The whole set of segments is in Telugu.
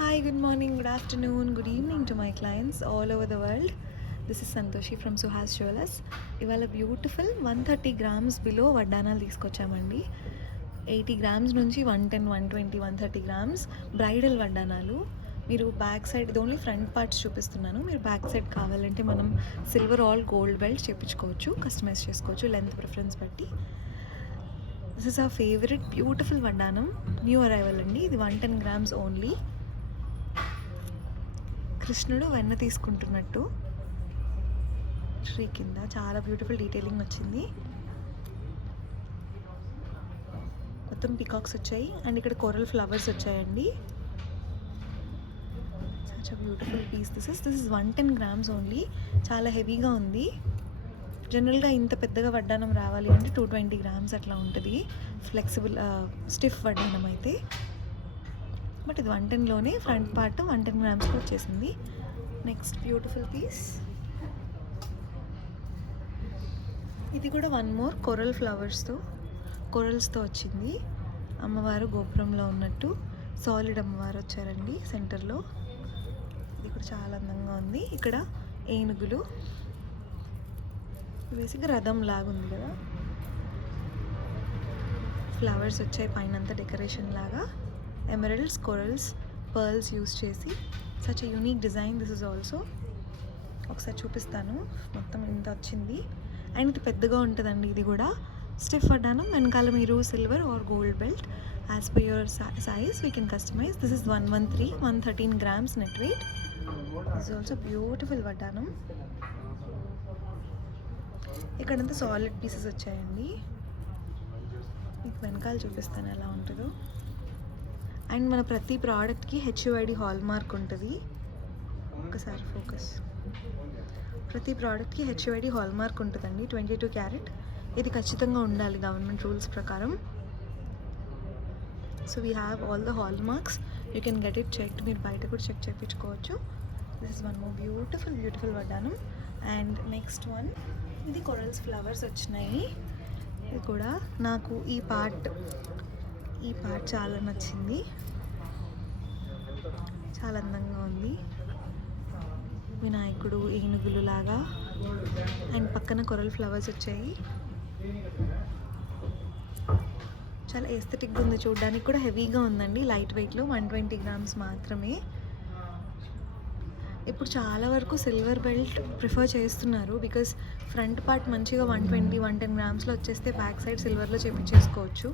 Hi, good morning, good afternoon, good evening to my clients all over the world. This is Santoshi from Suhas Jewelers. ఇవాళ బ్యూటిఫుల్ 130 గ్రామ్స్ బిలో వడ్డానాలు తీసుకొచ్చామండి. 80 గ్రామ్స్ నుంచి 110, 120, 130 గ్రామ్స్ బ్రైడల్ వడ్డానాలు. మీరు బ్యాక్ సైడ్ ఇది ఓన్లీ ఫ్రంట్ పార్ట్స్ చూపిస్తున్నాను. మీరు బ్యాక్ సైడ్ కావాలంటే మనం సిల్వర్ ఆల్ గోల్డ్ బెల్ట్ చేయించుకోవచ్చు, కస్టమైజ్ చేసుకోవచ్చు లెంత్ ప్రిఫరెన్స్ బట్టి. This is our favourite beautiful వడ్డానం, న్యూ అరైవల్ అండి. ఇది 110 గ్రామ్స్ ఓన్లీ. కృష్ణుడు వెన్న తీసుకుంటున్నట్టు ట్రీ కింద చాలా బ్యూటిఫుల్ డీటెయిలింగ్ వచ్చింది. మొత్తం పికాక్స్ వచ్చాయి అండ్ ఇక్కడ కోరల్ ఫ్లవర్స్ వచ్చాయండి. Such a beautiful piece. This is 110 grams only. చాలా హెవీగా ఉంది. జనరల్గా ఇంత పెద్దగా వడ్డానం రావాలి అంటే 220 గ్రామ్స్ అట్లా ఉంటుంది ఫ్లెక్సిబుల్ స్టిఫ్ వడ్డానం అయితే. బట్ ఇది 110లోనే ఫ్రంట్ పార్ట్ 110 గ్రామ్స్కి వచ్చేసింది. నెక్స్ట్ బ్యూటిఫుల్ పీస్, ఇది కూడా వన్ మోర్ కోరల్ కోరల్స్తో వచ్చింది. అమ్మవారు గోపురంలో ఉన్నట్టు సాలిడ్ అమ్మవారు వచ్చారండి సెంటర్లో. ఇది కూడా చాలా అందంగా ఉంది. ఇక్కడ ఏనుగులు, బేసిక్గా రథం లాగుంది కదా. ఫ్లవర్స్ వచ్చాయి పైన అంతా డెకరేషన్ లాగా. ఎమరల్డ్స్, కోరల్స్, పర్ల్స్ యూస్ చేసి such a unique design. This is also ఒకసారి చూపిస్తాను. మొత్తం ఇంత వచ్చింది అండ్ ఇది పెద్దగా ఉంటుందండి. ఇది కూడా స్టిఫ్ వడ్డానం. వెనకాల మీరు silver or gold belt as per your size we can customize. This is 113 grams net weight. This is also beautiful వడ్డానం. ఇక్కడంతా సాలిడ్ పీసెస్ వచ్చాయండి. మీకు వెనకాల చూపిస్తాను ఎలా ఉంటుందో. అండ్ మన ప్రతి ప్రోడక్ట్కి HUID హాల్ మార్క్ ఉంటుంది. ఒకసారి ఫోకస్. ప్రతి ప్రోడక్ట్కి HUID హాల్ మార్క్ ఉంటుందండి. 22 క్యారెట్. ఇది ఖచ్చితంగా ఉండాలి గవర్నమెంట్ రూల్స్ ప్రకారం. So we have all the hall marks. You can get it checked. మీరు బయట కూడా చెక్ చేయించుకోవచ్చు. This is one more beautiful వడ్డానం. అండ్ నెక్స్ట్ వన్, ఇది కొరల్స్ ఫ్లవర్స్ వచ్చినాయి. ఇది కూడా నాకు ఈ పార్ట్ చాలా నచ్చింది. చాలా అందంగా ఉంది. వినాయకుడు ఏనుగులు లాగా అండ్ పక్కన కొరల్ ఫ్లవర్స్ వచ్చాయి. చాలా ఎస్థెటిక్గా ఉంది. చూడడానికి కూడా హెవీగా ఉందండి. లైట్ వెయిట్లో 120 గ్రామ్స్ మాత్రమే. ఇప్పుడు చాలా వరకు సిల్వర్ బెల్ట్ ప్రిఫర్ చేస్తున్నారు బికాస్ ఫ్రంట్ పార్ట్ మంచిగా 120, 110 గ్రామ్స్లో వచ్చేస్తే బ్యాక్ సైడ్ సిల్వర్లో చేయించేసుకోవచ్చు.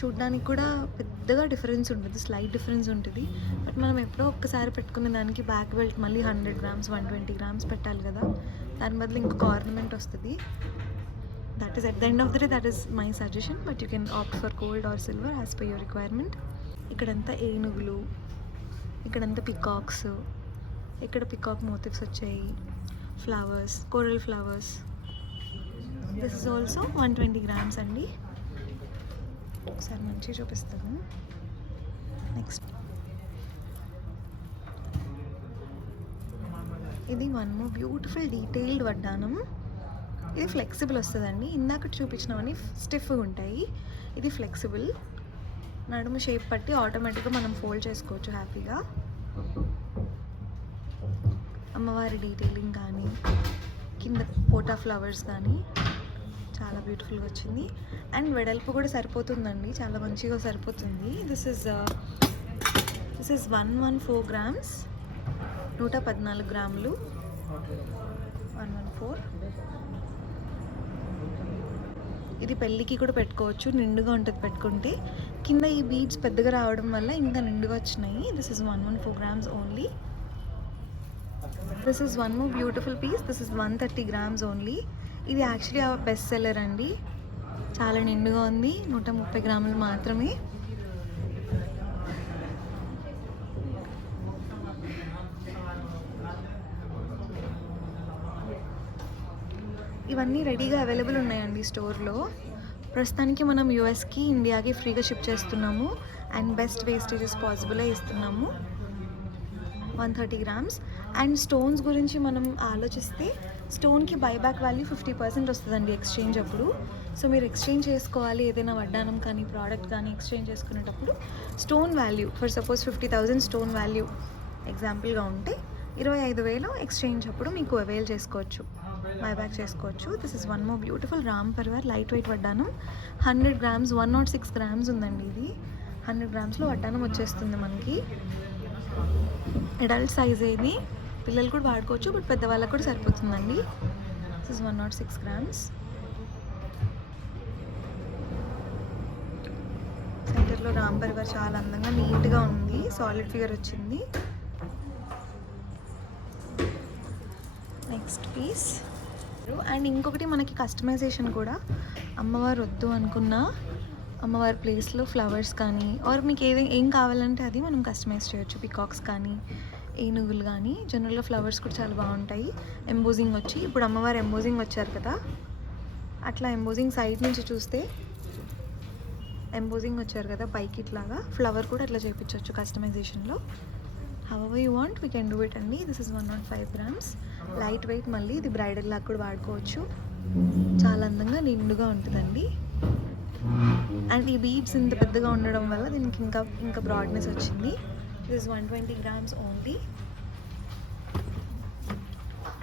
చూడడానికి కూడా పెద్దగా డిఫరెన్స్ ఉంటుంది, స్లైట్ డిఫరెన్స్ ఉంటుంది. బట్ మనం ఎప్పుడో ఒక్కసారి పెట్టుకునే దానికి బ్యాక్ బెల్ట్ మళ్ళీ 100 గ్రామ్స్ 120 గ్రామ్స్ పెట్టాలి కదా. దాని బదులు ఇంకొక ఆర్నమెంట్ వస్తుంది. That is at the end of the day that is my suggestion. But you can opt for gold or silver as per your requirement. ఇక్కడంతా ఏనుగులు, ఇక్కడంతా పికాక్స్, ఇక్కడ పికాక్ మోటివ్స్ వచ్చాయి. Flowers, coral flowers. This is also 120 grams అండి. ఒకసారి మంచిగా చూపిస్తాను. నెక్స్ట్ ఇది వన్ మోర్ బ్యూటిఫుల్ డీటెయిల్డ్ వడ్డానం. ఇది ఫ్లెక్సిబుల్ వస్తుందండి. ఇందాక చూపించినవన్నీ స్టిఫ్గా ఉంటాయి. ఇది ఫ్లెక్సిబుల్. నడుము షేప్ పట్టి ఆటోమేటిక్గా మనం ఫోల్డ్ చేసుకోవచ్చు హ్యాపీగా. అమ్మవారి డీటెయిలింగ్ కానీ కింద పోటా ఫ్లవర్స్ కానీ చాలా బ్యూటిఫుల్గా వచ్చింది. అండ్ వెడల్పు కూడా సరిపోతుందండి, చాలా మంచిగా సరిపోతుంది. దిస్ ఇస్ 114 గ్రామ్స్, 114 గ్రాములు. 114. ఇది పెళ్ళికి కూడా పెట్టుకోవచ్చు, నిండుగా ఉంటుంది పెట్టుకుంటే. కింద ఈ బీడ్స్ పెద్దగా రావడం వల్ల ఇంకా నిండుగా వచ్చినాయి. This is 114 grams only. This is one more beautiful piece. This is 130 grams only. ఇది యాక్చువల్లీ ఆ బెస్ట్ సెల్లర్ అండి. చాలా నిండుగా ఉంది. 130 గ్రాములు మాత్రమే. ఇవన్నీ రెడీగా అవైలబుల్ ఉన్నాయండి స్టోర్లో. ప్రస్తుతానికి మనం యూఎస్కి, ఇండియాకి ఫ్రీగా షిప్ చేస్తున్నాము అండ్ బెస్ట్ వేస్టేజెస్ పాసిబుల్ ఇస్తున్నాము. 130 గ్రామ్స్. అండ్ స్టోన్స్ గురించి మనం ఆలోచిస్తే స్టోన్కి బైబ్యాక్ వాల్యూ 50% వస్తుందండి ఎక్స్చేంజ్ అప్పుడు. సో మీరు ఎక్స్చేంజ్ చేసుకోవాలి ఏదైనా వడ్డానం కానీ ప్రోడక్ట్ కానీ ఎక్స్చేంజ్ చేసుకునేటప్పుడు stone value for suppose 50,000 stone value ఎగ్జాంపుల్గా ఉంటే 25,000 ఎక్స్చేంజ్ అప్పుడు మీకు అవైల్ చేసుకోవచ్చు, బైబ్యాక్ చేసుకోవచ్చు. This is one more beautiful Ram పర్వర్ light weight వడ్డానం. 100 grams 106 grams ఉందండి. ఇది 100 grams వడ్డానం వచ్చేస్తుంది మనకి. అడల్ట్ సైజ్ ఇది, పిల్లలు కూడా వాడుకోవచ్చు, బట్ పెద్దవాళ్ళకు కూడా సరిపోతుందండి. This is 106 grams. సెంటర్లో రామ్ పర్వర్ చాలా అందంగా నీట్గా ఉంది, సాలిడ్ ఫిగర్ వచ్చింది. Next piece. అండ్ ఇంకొకటి మనకి కస్టమైజేషన్ కూడా, అమ్మవారు వద్దు అనుకున్న అమ్మవారి ప్లేస్లో ఫ్లవర్స్ కానీ ఆర్ మీకు ఏం కావాలంటే అది మనం కస్టమైజ్ చేయొచ్చు. పికాక్స్ కానీ ఏనుగులు కానీ, జనరల్గా ఫ్లవర్స్ కూడా చాలా బాగుంటాయి. ఎంబోజింగ్ వచ్చి, ఇప్పుడు అమ్మవారు ఎంబోజింగ్ వచ్చారు కదా, అట్లా ఎంబోజింగ్ సైడ్ నుంచి చూస్తే ఎంబోజింగ్ వచ్చారు కదా పైకి, ఇట్లాగా ఫ్లవర్ కూడా ఇట్లా చేయించవచ్చు కస్టమైజేషన్లో. However you want we can do it అండి. This is 105 grams light weight. మళ్ళీ ఇది బ్రైడల్ లాగా కూడా వాడుకోవచ్చు, చాలా అందంగా నిండుగా ఉంటుందండి. అండ్ ఈ బీడ్స్ ఇంత పెద్దగా ఉండడం వల్ల దీనికి ఇంకా బ్రాడ్నెస్ వచ్చింది. This is 120 grams only.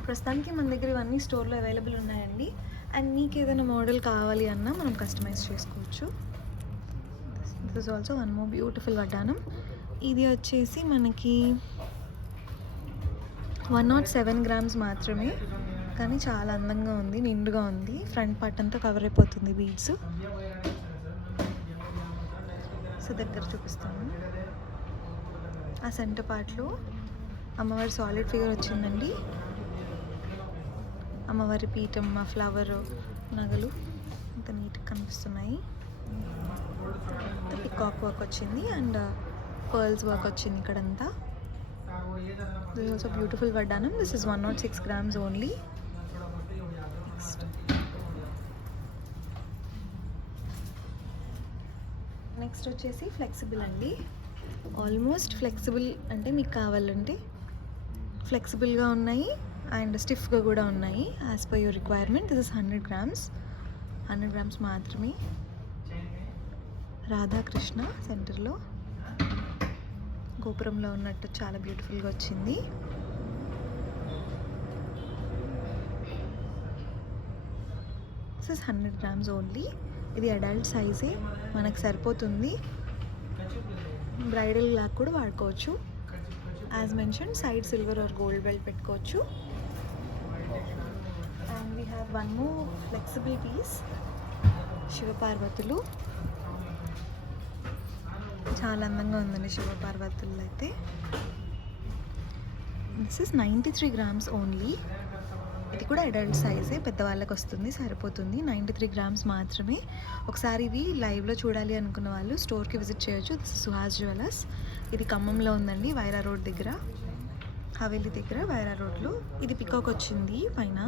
ప్రస్తుతానికి మన దగ్గర ఇవన్నీ స్టోర్లో అవైలబుల్ ఉన్నాయండి. అండ్ మీకు ఏదైనా మోడల్ కావాలి అన్నా మనం కస్టమైజ్ చేసుకోవచ్చు. This is also one more beautiful వడ్డానం. ఇది వచ్చేసి మనకి 107 grams మాత్రమే, కానీ చాలా అందంగా ఉంది, నిండుగా ఉంది. ఫ్రంట్ పార్ట్ అంతా కవర్ అయిపోతుంది బీడ్స్. సో దగ్గర చూపిస్తాను. ఆ సెంటర్ పార్ట్లో అమ్మవారి సాలిడ్ ఫిగర్ వచ్చిందండి. అమ్మవారి పీఠం, ఆ ఫ్లవర్, నగలు ఇంత నీట్గా కనిపిస్తున్నాయి. పికాక్ వర్క్ వచ్చింది అండ్ పర్ల్స్ వర్క్ వచ్చింది ఇక్కడంతా. దిస్ ఆల్సో బ్యూటిఫుల్ వడ్డానం. This is 106 grams only. Next వచ్చేసి ఫ్లెక్సిబుల్ అండి. ఆల్మోస్ట్ ఫ్లెక్సిబుల్ అంటే మీకు కావాలంటే ఫ్లెక్సిబుల్గా ఉన్నాయి అండ్ స్టిఫ్గా కూడా ఉన్నాయి as per your requirement. This is 100 grams. 100 grams మాత్రమే. రాధాకృష్ణ సెంటర్లో గోపురంలో ఉన్నట్టు చాలా బ్యూటిఫుల్గా వచ్చింది. This is 100 grams only. ఇది అడల్ట్ సైజే, మనకు సరిపోతుంది. బ్రైడల్ లాగా కూడా వాడుకోవచ్చు. As mention side silver or gold belt పెట్టుకోవచ్చు. And we have one more flexible piece. శివపార్వతులు చాలా అందంగా ఉందండి శివపార్వతులు అయితే. This is 93 grams only. ఇది కూడా అడల్ట్ సైజే, పెద్దవాళ్ళకి వస్తుంది, సరిపోతుంది. 93 grams మాత్రమే. ఒకసారి ఇవి లైవ్లో చూడాలి అనుకున్న వాళ్ళు స్టోర్కి విజిట్ చేయొచ్చు. This is Suhas jewellers. ఇది ఖమ్మంలో ఉందండి, వైరా రోడ్ దగ్గర, హవేలీ దగ్గర వైరా రోడ్లో. ఇది పికాక్ వచ్చింది పైన.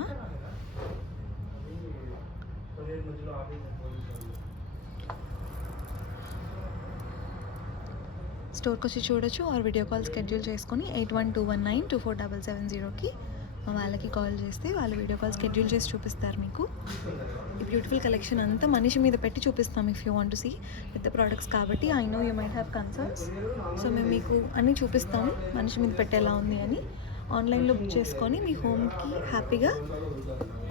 స్టోర్కి వచ్చి చూడొచ్చు ఆర్ వీడియో కాల్ స్కెడ్యూల్ చేసుకొని 8121924770కి వాళ్ళకి కాల్ చేస్తే వాళ్ళు వీడియో కాల్ స్కెడ్యూల్ చేసి చూపిస్తారు మీకు. ఈ బ్యూటిఫుల్ కలెక్షన్ అంతా మనిషి మీద పెట్టి చూపిస్తాం if you want to see. పెద్ద ప్రోడక్ట్స్ కాబట్టి I know you might have concerns. So మేము మీకు అన్నీ చూపిస్తాము మనిషి మీద పెట్టి ఎలా ఉంది అని. ఆన్లైన్లో బుక్ చేసుకొని మీ హోమ్కి హ్యాపీగా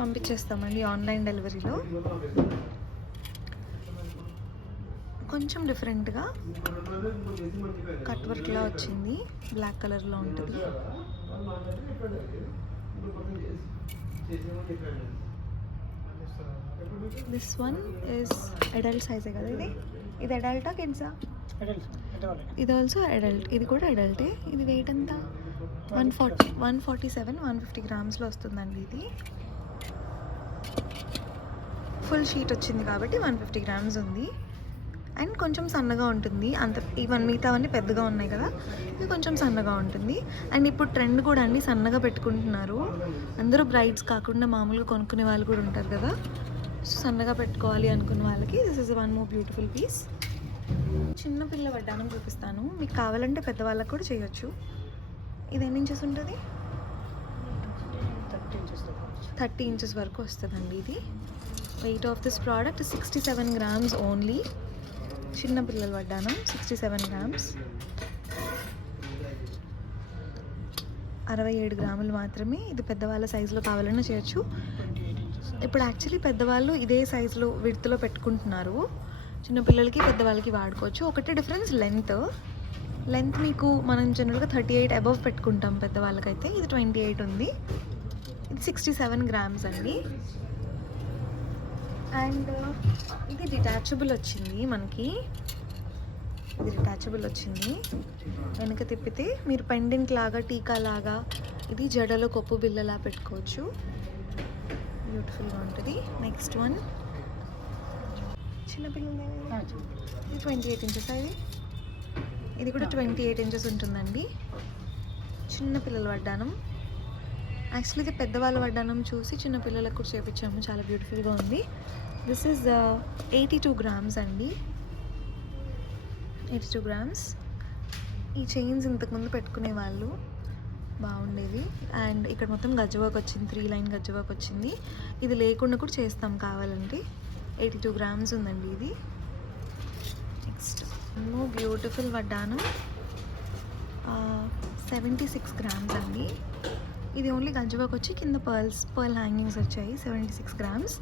పంపించేస్తామండి ఆన్లైన్ డెలివరీలో. కొంచెం డిఫరెంట్గా కట్ వర్క్లా వచ్చింది, బ్లాక్ కలర్లో ఉంటుంది. దిస్ వన్ ఇస్ అడల్ట్ సైజే కదా ఇది. ఇది అడల్టా కిడ్సా? ఇది ఆల్సో అడల్ట్. ఇది కూడా అడల్టే. ఇది వెయిట్ ఎంత? 147-150 grams వస్తుందండి. ఇది ఫుల్ షీట్ వచ్చింది కాబట్టి 150 grams ఉంది. అండ్ కొంచెం సన్నగా ఉంటుంది. అంత మిగతావన్నీ పెద్దగా ఉన్నాయి కదా, ఇది కొంచెం సన్నగా ఉంటుంది. అండ్ ఇప్పుడు ట్రెండ్ కూడా అన్నీ సన్నగా పెట్టుకుంటున్నారు అందరూ. బ్రైడ్స్ కాకుండా మామూలుగా కొనుక్కునే వాళ్ళు కూడా ఉంటారు కదా, సన్నగా పెట్టుకోవాలి అనుకున్న వాళ్ళకి this is one more beautiful piece. చిన్న పిల్ల వడ్డానం చూపిస్తాను, మీకు కావాలంటే పెద్దవాళ్ళకి కూడా చేయొచ్చు. ఇది ఎన్ని ఇంచెస్ ఉంటుంది? 30 inches వరకు వస్తుందండి ఇది. Weight of this product 67 grams only. చిన్న పిల్లల వడ్డానం 67 grams, 67 గ్రాములు మాత్రమే. ఇది పెద్దవాళ్ళ సైజులో కావాలన్నా చేయొచ్చు. ఇప్పుడు యాక్చువల్లీ పెద్దవాళ్ళు ఇదే సైజులో విడ్త్లో పెట్టుకుంటున్నారు. చిన్నపిల్లలకి పెద్దవాళ్ళకి వాడుకోవచ్చు. ఒకటే డిఫరెన్స్ లెంత్ మీకు మనం జనరల్గా 38 అబవ్ పెట్టుకుంటాం పెద్దవాళ్ళకైతే, ఇది 28 ఉంది. ఇది 67 grams అండి. అండ్ ఇది డిటాచబుల్ వచ్చింది మనకి. వెనక తిప్పితే మీరు పెండెంట్ లాగా, టీకా లాగా, ఇది జడలో కొప్పు బిల్లలా పెట్టుకోవచ్చు. బ్యూటిఫుల్గా ఉంటుంది. నెక్స్ట్ వన్ చిన్నపిల్లలు, ఇది 28 inches. ఇది కూడా 28 inches ఉంటుందండి. చిన్నపిల్లల వడ్డానం. యాక్చువల్లీ ఇది పెద్దవాళ్ళ వడ్డానం చూసి చిన్నపిల్లలకు కూడా చేపించాము. చాలా బ్యూటిఫుల్గా ఉంది. దిస్ ఈజ్ 82 grams అండి. 82 grams. ఈ చైన్స్ ఇంతకుముందు పెట్టుకునే వాళ్ళు బాగుండేవి. అండ్ ఇక్కడ మొత్తం గజ్జ వర్క్ వచ్చింది, 3 line గజ్జ వర్క్ వచ్చింది. ఇది లేకుండా కూడా చేస్తాం కావాలంటే. 82 grams ఉందండి ఇది. నెక్స్ట్ బ్యూటిఫుల్ వడ్డానం 76 grams అండి. ఇది ఓన్లీ గజ్జ వర్క్ వచ్చి కింద పర్ల్ హ్యాంగింగ్స్ వచ్చాయి. 76 grams.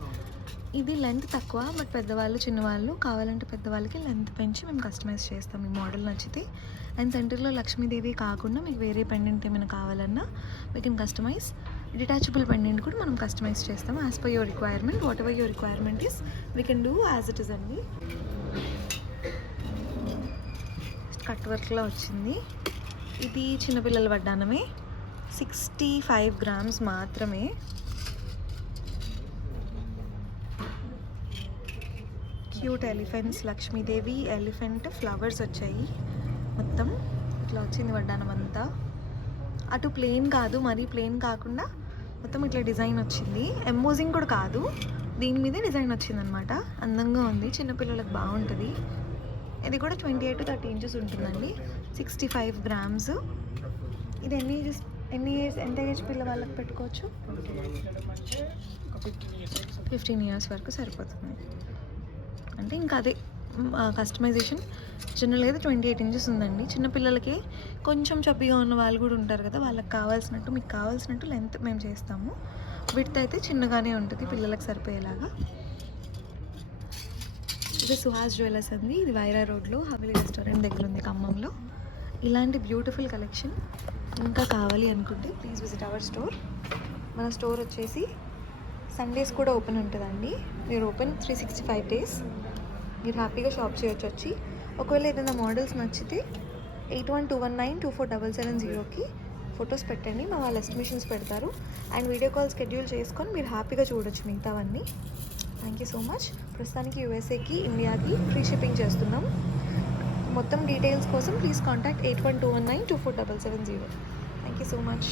ఇది లెంత్ తక్కువ, బట్ పెద్దవాళ్ళు చిన్నవాళ్ళు కావాలంటే పెద్దవాళ్ళకి లెంత్ పెంచి మేము కస్టమైజ్ చేస్తాం ఈ మోడల్ నచ్చితే. అండ్ సెంటర్లో లక్ష్మీదేవి కాకుండా మీకు వేరే పెండెంట్ ఏమైనా కావాలన్నా we can customize. Detachable pendant కూడా మనం కస్టమైజ్ చేస్తాం as per your requirement. Whatever your requirement is we can do as it is అండి. కట్ వర్క్లో వచ్చింది. ఇది చిన్నపిల్లల వడ్డానమే, 65 grams మాత్రమే. Cute elephants, Lakshmidevi elephant flowers వచ్చాయి. మొత్తం ఇట్లా వచ్చింది వడ్డానం అంతా. అటు ప్లెయిన్ కాదు, మరీ ప్లెయిన్ కాకుండా మొత్తం ఇట్లా డిజైన్ వచ్చింది. ఎంబోజింగ్ కూడా కాదు, దీని మీదే డిజైన్ వచ్చిందనమాట. అందంగా ఉంది, చిన్నపిల్లలకు బాగుంటుంది. ఇది కూడా 28 to 30 inches ఉంటుందండి. 65 grams. ఇది ఎంత ఏజ్ పిల్ల వాళ్ళకి పెట్టుకోవచ్చు? 15 years వరకు సరిపోతుంది. అంటే ఇంకా అదే కస్టమైజేషన్. జనరల్గా అయితే 28 inches ఉందండి. చిన్నపిల్లలకి కొంచెం చబ్బిగా ఉన్న వాళ్ళు కూడా ఉంటారు కదా, వాళ్ళకి కావాల్సినట్టు, మీకు కావాల్సినట్టు లెంత్ మేము చేస్తాము. విడ్త్ అయితే చిన్నగానే ఉంటుంది పిల్లలకు సరిపోయేలాగా. ఇది సుహాస్ జ్యువెలర్స్ అండి. ఇది వైరా రోడ్లో హవేలీ రెస్టారెంట్ దగ్గర ఉంది, ఖమ్మంలో. ఇలాంటి బ్యూటిఫుల్ కలెక్షన్ ఇంకా కావాలి అనుకుంటే ప్లీజ్ విజిట్ అవర్ స్టోర్. మన స్టోర్ వచ్చేసి సండేస్ కూడా ఓపెన్ ఉంటుందండి. మీరు ఓపెన్ 365 days. మీరు హ్యాపీగా షాప్ చేయొచ్చు వచ్చి. ఒకవేళ ఏదైనా మోడల్స్ నచ్చితే 8121924770కి ఫొటోస్ పెట్టండి, మా వాళ్ళు ఎస్టిమేషన్స్ పెడతారు. అండ్ వీడియో కాల్ షెడ్యూల్ చేసుకొని మీరు హ్యాపీగా చూడొచ్చు మిగతావన్నీ. Thank you so much. ప్రస్తుతానికి యూఎస్ఏకి, ఇండియాకి ఫ్రీ షిప్పింగ్ చేస్తున్నాం. మొత్తం డీటెయిల్స్ కోసం please contact 8121924770. Thank you so much.